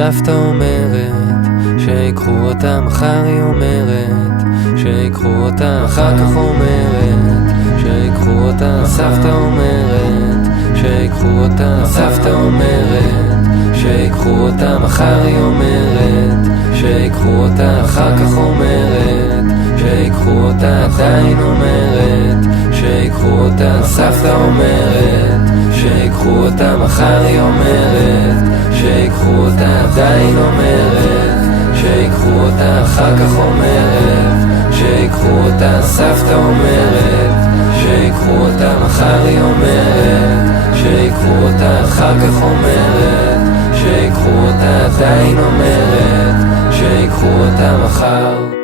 סבתא אומרת שיקחו אותה מחר, היא אומרת שיקחו אותה אחר כך, אומרת שיקחו אותה. סבתא אומרת שיקחו אותה, סבתא אומרת שיקחו אותה מחר, היא אומרת שיקחו אותה אחר כך, אומרת שיקחו אותה. עדיין אומרת שיקחו אותה. סבתא אומרת שיקחו אותה מחר, היא אומרת שיקחו אותה. עדיין אומרת שיקחו אותה אחר כך, אומרת שיקחו אותה. סבתא אומרת שיקחו אותה מחר, היא אומרת שיקחו אותה אחר כך, אומרת שיקחו אותה. עדיין אומרת שיקחו אותה מחר.